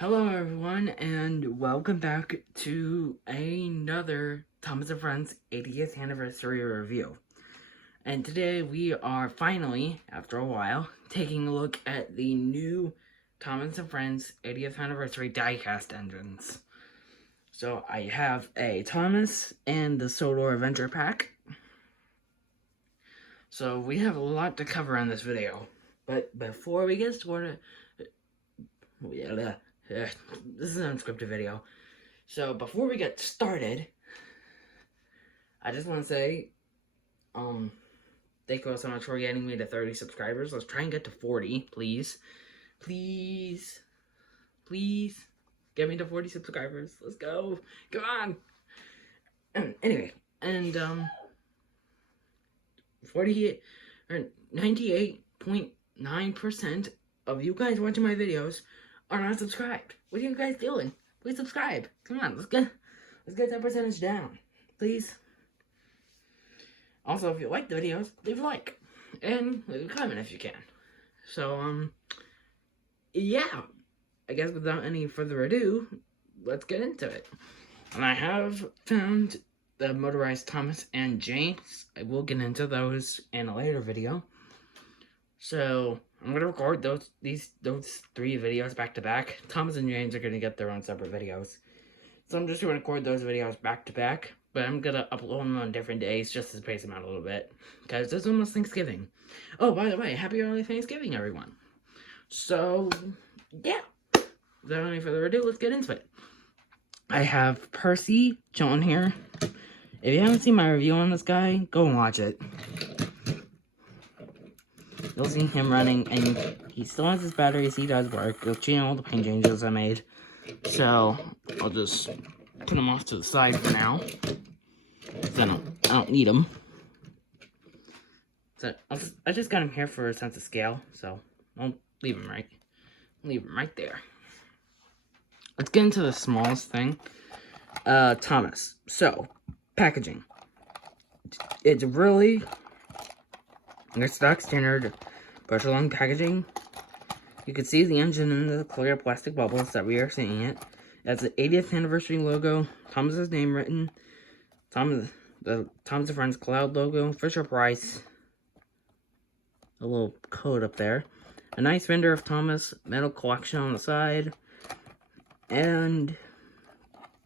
Hello everyone, and welcome back to another Thomas and Friends 80th anniversary review. And today we are finally, after a while, taking a look at the new Thomas and Friends 80th anniversary diecast engines. So I have a Thomas and the Sodor Adventure Pack. So we have a lot to cover in this video. But before we get started, this is an unscripted video. So before we get started, I just want to say, thank you all so much for getting me to 30 subscribers. Let's try and get to 40, please. Please. Please. Get me to 40 subscribers. Let's go. Come on. Anyway, and, 98.9% of you guys watching my videos are not subscribed. What are you guys doing? Please subscribe. Come on, let's get that percentage down, please. Also, if you like the videos, leave a like and leave a comment if you can. So, yeah. I guess without any further ado, let's get into it. And I have found the motorized Thomas and James. I will get into those in a later video. So I'm gonna record those three videos back to back. Thomas and James are gonna get their own separate videos. So I'm just gonna record those videos back to back, but I'm gonna upload them on different days just to space them out a little bit, because it's almost Thanksgiving. Oh, by the way, happy early Thanksgiving, everyone. So yeah, without any further ado, let's get into it. I have Percy chilling here. If you haven't seen my review on this guy, go and watch it. You'll see him running, and he still has his batteries. He does work. You'll see all the paint changes I made. So I'll just put him off to the side for now. I don't need him. So I just got him here for a sense of scale. So I'll leave him right there. Let's get into the smallest thing. Thomas. So packaging. It's really stock standard pressure lung packaging. You can see the engine in the clear plastic bubbles that we are seeing it. It has the 80th anniversary logo, Thomas's name written, the Thomas and Friends Cloud logo, Fisher Price, a little code up there, a nice vendor of Thomas, metal collection on the side, and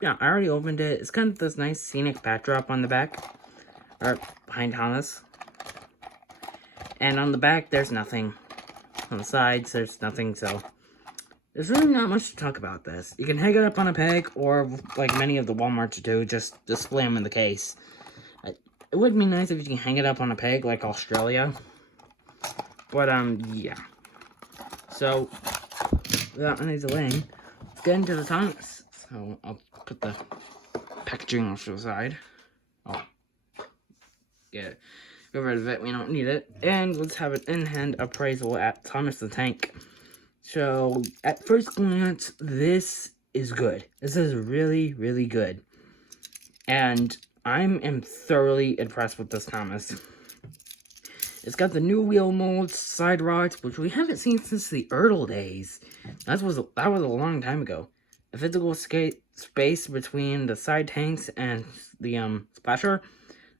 yeah, I already opened it. It's kind of this nice scenic backdrop on the back, or behind Thomas. And on the back, there's nothing. On the sides, there's nothing, so there's really not much to talk about this. You can hang it up on a peg, or like many of the Walmarts do, just display them in the case. It would be nice if you can hang it up on a peg, like Australia. But, yeah. So, without any delaying, let's get into the Thomas. So, I'll put the packaging off to the side. Oh. Get rid of it, we don't need it. And let's have an in-hand appraisal at Thomas the Tank. So, at first glance, this is good. This is really, really good. And I am thoroughly impressed with this Thomas. It's got the new wheel molds, side rods, which we haven't seen since the Ertl days. That was a long time ago. A physical space between the side tanks and the splasher.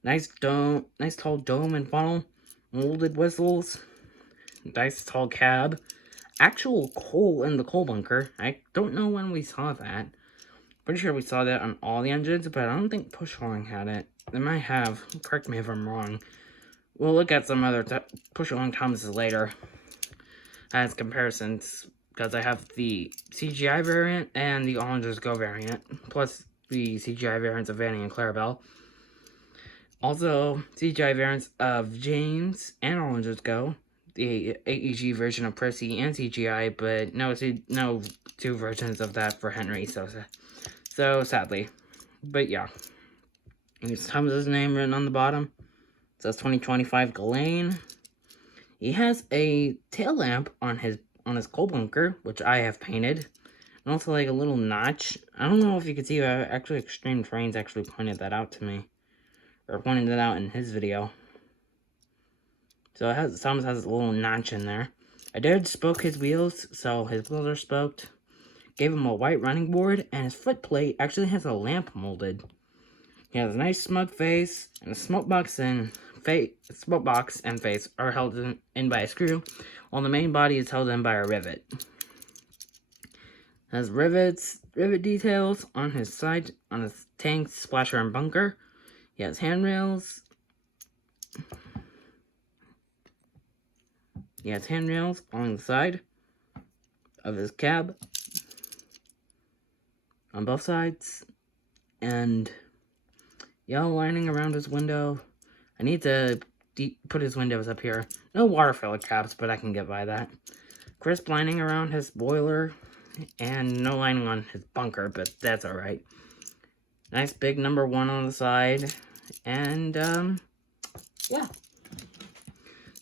Nice tall dome and funnel. Molded whistles. Nice tall cab. Actual coal in the coal bunker. I don't know when we saw that. Pretty sure we saw that on all the engines, but I don't think push hauling had it. They might have. Correct me if I'm wrong. We'll look at some other push along Thomases later as comparisons, because I have the CGI variant and the All Engines Go variant, plus the CGI variants of Vanny and Clarabel. Also, CGI variants of James and All Engines Go, the AEG version of Percy and CGI, but no two versions of that for Henry, so sadly. But yeah, it's Thomas's name written on the bottom. It says 2025 Ghislaine. He has a tail lamp on his coal bunker, which I have painted. And also like a little notch. I don't know if you can see that. Actually, Extreme Trains actually pointed that out to me. Or pointed that out in his video. So Thomas has a little notch in there. I did spoke his wheels, so his wheels are spoked. Gave him a white running board, and his footplate actually has a lamp molded. He has a nice smug face, and a smoke box and face are held in by a screw, while the main body is held in by a rivet. Has rivet details on his side, on his tank, splasher, and bunker. He has handrails. He has handrails along the side of his cab, on both sides, and yellow lining around his window. I need to put his windows up here. No water filler caps, but I can get by that. Crisp lining around his boiler, and no lining on his bunker, but that's alright. Nice big number 1 on the side, and, yeah.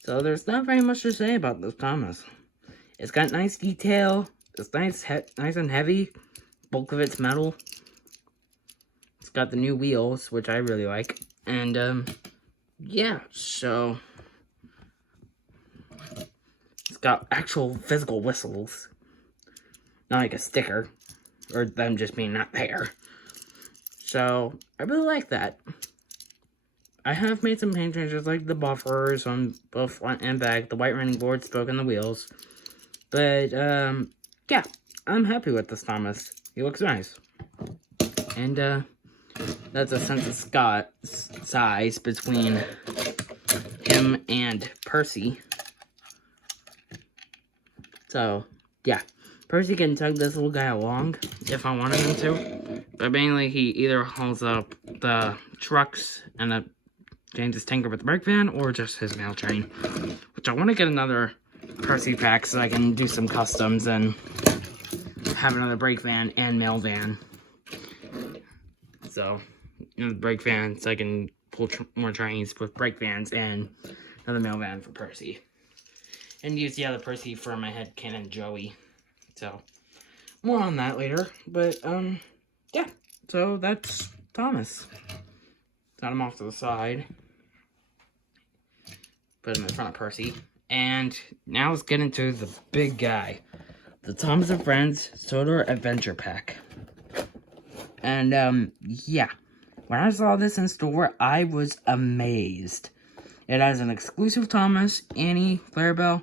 So there's not very much to say about this Thomas. It's got nice detail, it's nice and heavy, bulk of it's metal. It's got the new wheels, which I really like, and, yeah, so it's got actual physical whistles. Not like a sticker, or them just being not there. So, I really like that. I have made some paint changes, like the buffers on both front and back, the white running board, spoke, and the wheels. But, yeah, I'm happy with this Thomas. He looks nice. And, that's a sense of size between him and Percy. So, yeah. Percy can tug this little guy along if I wanted him to. But mainly he either holds up the trucks and the James's tanker with the brake van, or just his mail train. Which I want to get another Percy pack so I can do some customs and have another brake van and mail van. So, the brake van so I can pull more trains with brake vans and another mail van for Percy. And use the other Percy for my head cannon Joey. So, more on that later. But, yeah. So, that's Thomas. Got him off to the side. Put him in front of Percy. And now let's get into the big guy. The Thomas and Friends Sodor Adventure Pack. And, yeah. When I saw this in store, I was amazed. It has an exclusive Thomas, Annie, Clarabel,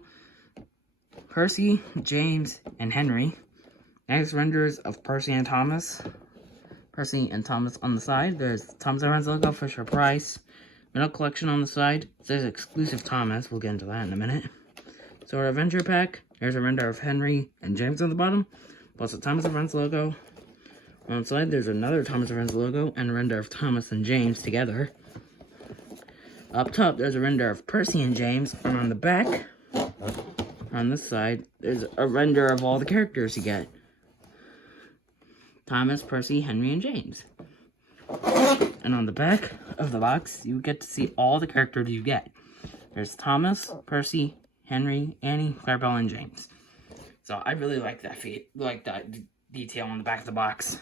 Percy, James, and Henry. Nice renders of Percy and Thomas. Percy and Thomas on the side. There's Thomas and Friends logo, Fisher Price. Middle collection on the side. It says exclusive Thomas. We'll get into that in a minute. Sodor Adventure Pack. There's a render of Henry and James on the bottom. Plus a Thomas and Friends logo. On the side, there's another Thomas and Friends logo and a render of Thomas and James together. Up top, there's a render of Percy and James. And on the back, on this side, there's a render of all the characters you get. Thomas, Percy, Henry, and James. And on the back of the box, you get to see all the characters you get. There's Thomas, Percy, Henry, Annie, Clarabel, and James. So I really like that detail on the back of the box.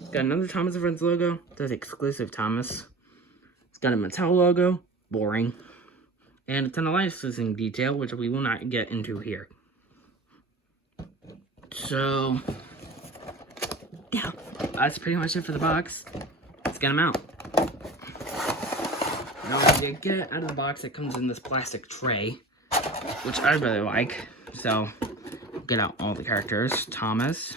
It's got another Thomas and Friends logo. That's exclusive Thomas. It's got a Mattel logo. Boring. And a ton of licensing detail, which we will not get into here. So, yeah, that's pretty much it for the box. Let's get them out. Now, when you get it out of the box, it comes in this plastic tray, which I really like. So, get out all the characters. Thomas.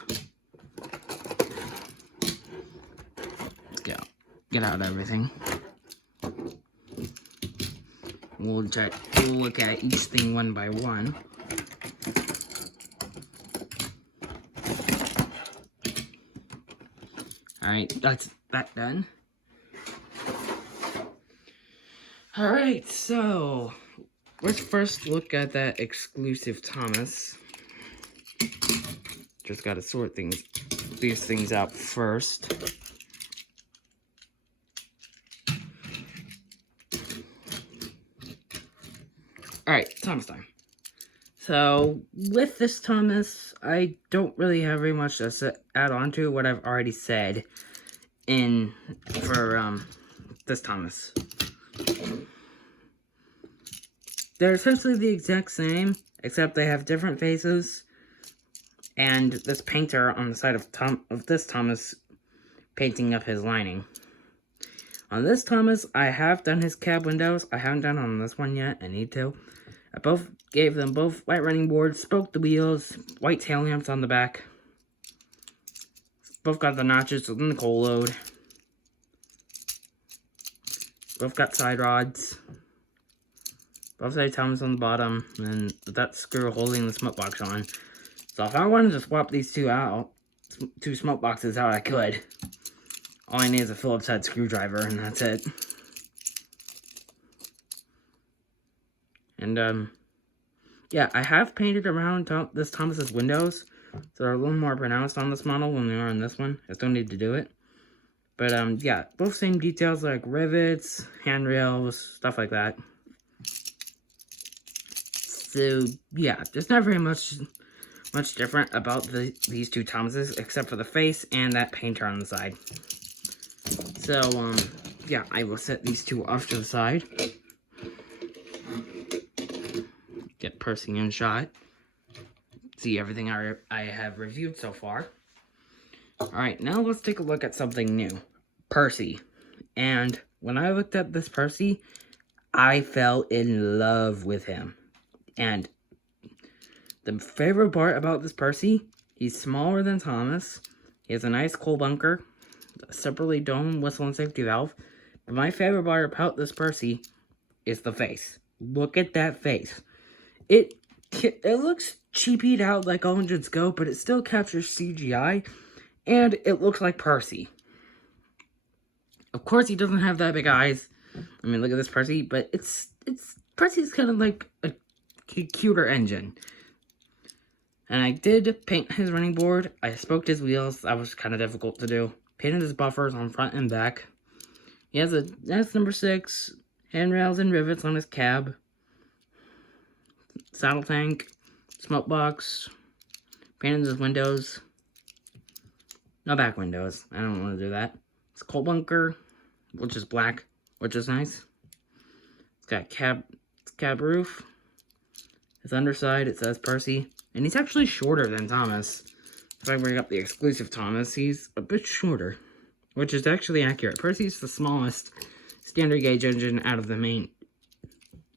Let's get out everything. We'll look at each thing one by one. Alright, that's that done. Alright, so let's first look at that exclusive Thomas. Just gotta sort these things out first. Alright, Thomas time. So, with this Thomas, I don't really have very much to add on to what I've already said for this Thomas. They're essentially the exact same, except they have different faces and this painter on the side of this Thomas painting up his lining. On this Thomas, I have done his cab windows. I haven't done on this one yet. I need to. I gave them both white running boards, spoke the wheels, white tail lamps on the back. Both got the notches within the coal load. Both got side rods. Both side Thomas on the bottom, and that screw holding the smoke box on. So if I wanted to swap these two smoke boxes out, I could. All I need is a Phillips head screwdriver, and that's it. And, yeah, I have painted around this Thomas's windows, so they're a little more pronounced on this model than they are on this one. I still need to do it. But, yeah, both same details like rivets, handrails, stuff like that. So, yeah, there's not very much different about these two Thomases, except for the face and that painter on the side. So, yeah, I will set these two off to the side. Get Percy in shot. See everything I have reviewed so far. Alright, now let's take a look at something new. Percy. And when I looked at this Percy, I fell in love with him. And the favorite part about this Percy, he's smaller than Thomas. He has a nice coal bunker, a separately domed whistle and safety valve. But my favorite part about this Percy is the face. Look at that face. It looks cheapied out like all engines go, but it still captures CGI, and it looks like Percy. Of course, he doesn't have that big eyes. I mean, look at this Percy, but Percy's kind of like a cuter engine. And I did paint his running board. I spoke his wheels. That was kind of difficult to do. Painted his buffers on front and back. He has that's number 6 handrails and rivets on his cab. Saddle tank, smoke box, painted his windows. No back windows. I don't want to do that. It's coal bunker, which is black, which is nice. It's got cab roof. His underside, it says Percy. And he's actually shorter than Thomas. If I bring up the exclusive Thomas, he's a bit shorter, which is actually accurate. Percy's the smallest standard gauge engine out of the main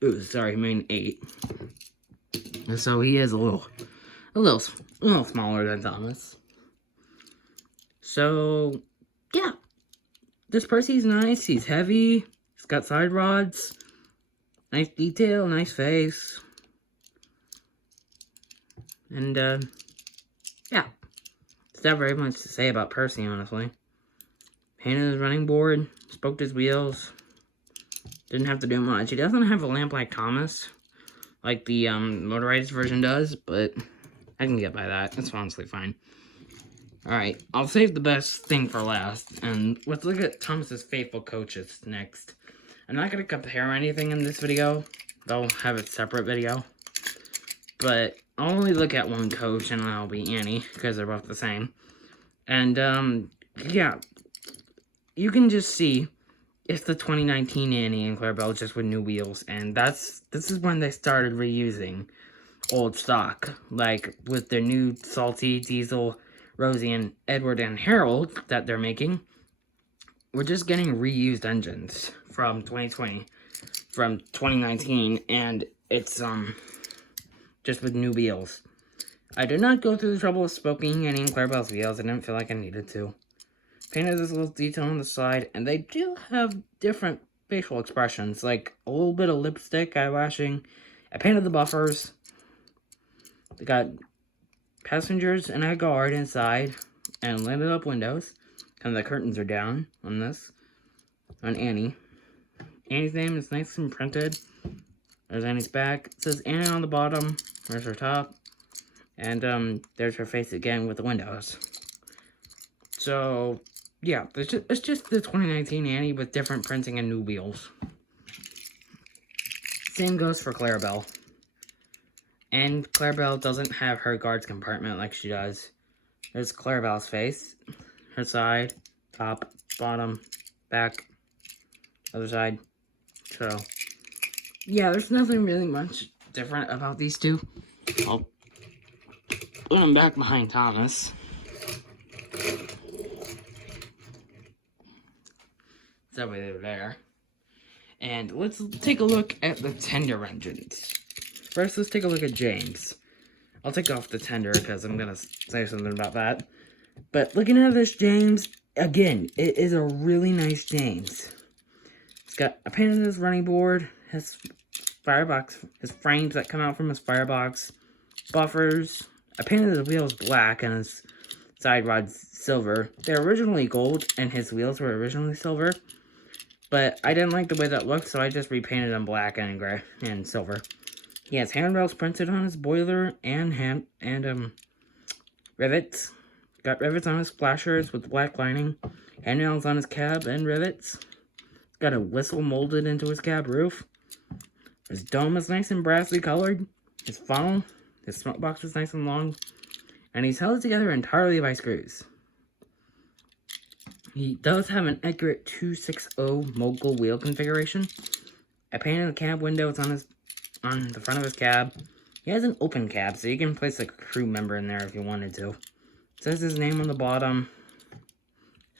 8. And so he is a little smaller than Thomas. So, yeah. This Percy's nice. He's heavy. He's got side rods. Nice detail, nice face. And, yeah. There's not very much to say about Percy, honestly. Painted his running board. Spoke his wheels. Didn't have to do much. He doesn't have a lamp like Thomas, like the motorized version does, but I can get by that. It's honestly fine. Alright, I'll save the best thing for last, and let's look at Thomas's faithful coaches next. I'm not going to compare anything in this video. They'll have a separate video. But I'll only look at one coach, and that'll be Annie, because they're both the same. And, yeah, you can just see it's the 2019 Annie and Clarabel just with new wheels, and this is when they started reusing old stock, like with their new Salty, Diesel, Rosie, and Edward and Harold that they're making. We're just getting reused engines from 2019, and it's just with new wheels. I did not go through the trouble of spoking Annie and Clarabel's wheels. I didn't feel like I needed to. Painted this little detail on the side, and they do have different facial expressions, like a little bit of lipstick, eyelashing. I painted the buffers. They got passengers and a guard inside, and landed up windows. And the curtains are down on this, on Annie. Annie's name is nice and printed. There's Annie's back. It says Annie on the bottom. There's her top. And there's her face again with the windows. So, yeah, it's just the 2019 Annie with different printing and new wheels. Same goes for Clarabel. And Clarabel doesn't have her guard's compartment like she does. There's Clarabel's face. Her side, top, bottom, back, other side. So, yeah, there's nothing really much different about these two. put him back behind Thomas. That way they were there. And let's take a look at the tender engines. First, let's take a look at James. I'll take off the tender because I'm going to say something about that. But looking at this James, again, it is a really nice James. It's got a painted running board, his firebox, his frames that come out from his firebox, buffers. I painted his wheels black and his side rods silver. They're originally gold and his wheels were originally silver. But I didn't like the way that looked, so I just repainted them black and gray and silver. He has handrails printed on his boiler and rivets. Got rivets on his splashers with black lining. Handrails on his cab and rivets. Got a whistle molded into his cab roof. His dome is nice and brassy colored. His funnel, his smoke box is nice and long. And he's held together entirely by screws. He does have an accurate 260 mogul wheel configuration. I painted the cab windows on the front of his cab. He has an open cab, so you can place a crew member in there if you wanted to. It says his name on the bottom.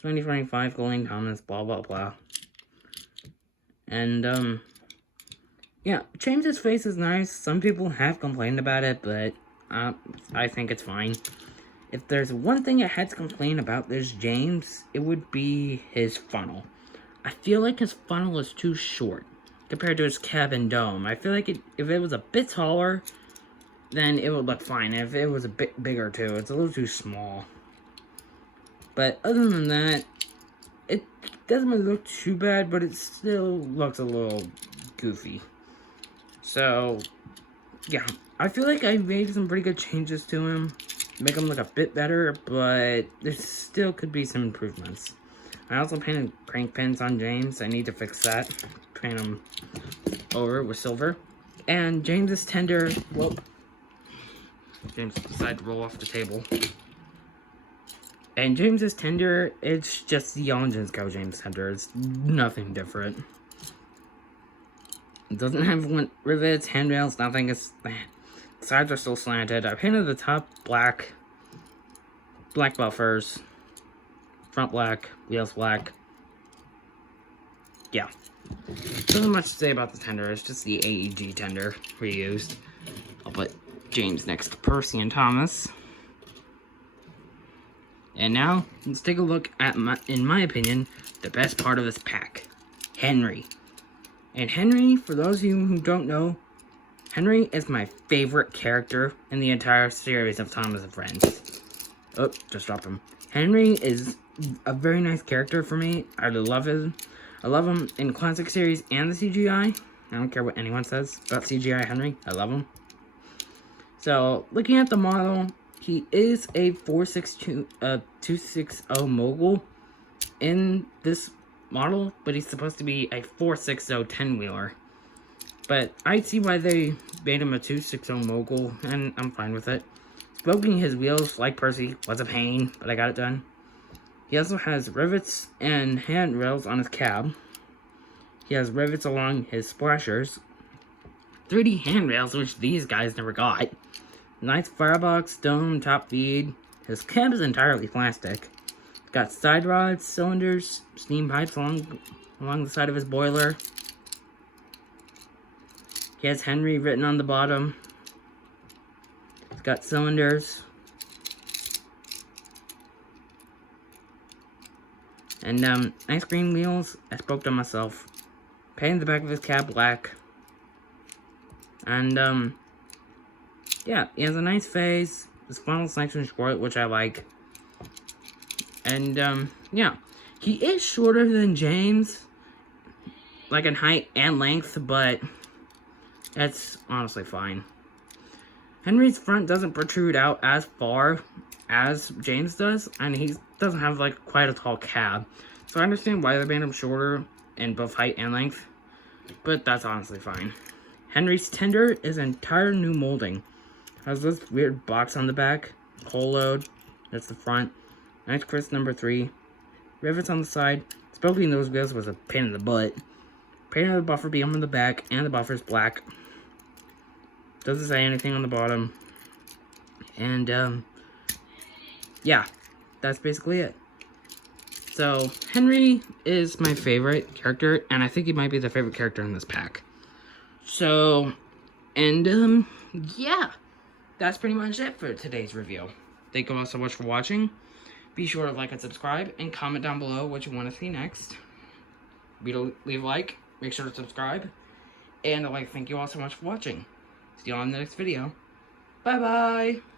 2025 Golding Thomas, blah blah blah. And yeah, James's face is nice. Some people have complained about it, but I think it's fine. If there's one thing I had to complain about this James, it would be his funnel. I feel like his funnel is too short compared to his cab and dome. I feel like if it was a bit taller, then it would look fine. If it was a bit bigger too, it's a little too small. But other than that, it doesn't really look too bad, but it still looks a little goofy. So, yeah, I feel like I made some pretty good changes to him. Make him look a bit better, but there still could be some improvements. I also painted crank pins on James. I need to fix that. Paint them over with silver. And James's tender, well, James decided to roll off the table. And James's tender, it's just the Engines Go James tender. It's nothing different. It doesn't have rivets, handrails, nothing. It's sides are still slanted. I painted the top black buffers, front black, wheels black. Yeah. Nothing much to say about the tender. It's just the AEG tender reused. I'll put James next to Percy and Thomas. And now, let's take a look at, in my opinion, the best part of this pack. Henry. And Henry, for those of you who don't know, Henry is my favorite character in the entire series of Thomas and Friends. Oh, just dropped him. Henry is a very nice character for me. I love him. I love him in Classic Series and the CGI. I don't care what anyone says about CGI Henry. I love him. So, looking at the model, he is a 260 mogul in this model, but he's supposed to be a 460 10-wheeler. But I see why they made him a 260 mogul, and I'm fine with it. Smoking his wheels, like Percy, was a pain, but I got it done. He also has rivets and handrails on his cab. He has rivets along his splashers. 3D handrails, which these guys never got. Nice firebox, dome, top feed. His cab is entirely plastic. It's got side rods, cylinders, steam pipes along the side of his boiler. He has Henry written on the bottom. It's got cylinders. And ice cream wheels. I spoke to myself. Painted the back of his cab black. And yeah, he has a nice face. His funnel's nice and short, which I like. And yeah, he is shorter than James, like in height and length, but that's honestly fine. Henry's front doesn't protrude out as far as James does, and he doesn't have like quite a tall cab. So I understand why they made him shorter in both height and length, but that's honestly fine. Henry's tender is entire new molding. Has this weird box on the back, coal load, that's the front, nice crisp number 3, rivets on the side. Spoking those wheels was a pain in the butt. Painted the buffer beam on the back, and the buffer's black. Doesn't say anything on the bottom. And yeah, that's basically it. So, Henry is my favorite character, and I think he might be the favorite character in this pack. So, and, yeah, that's pretty much it for today's review. Thank you all so much for watching. Be sure to like and subscribe, and comment down below what you want to see next. Leave a like, make sure to subscribe, and I'd like to thank you all so much for watching. See you all in the next video. Bye-bye!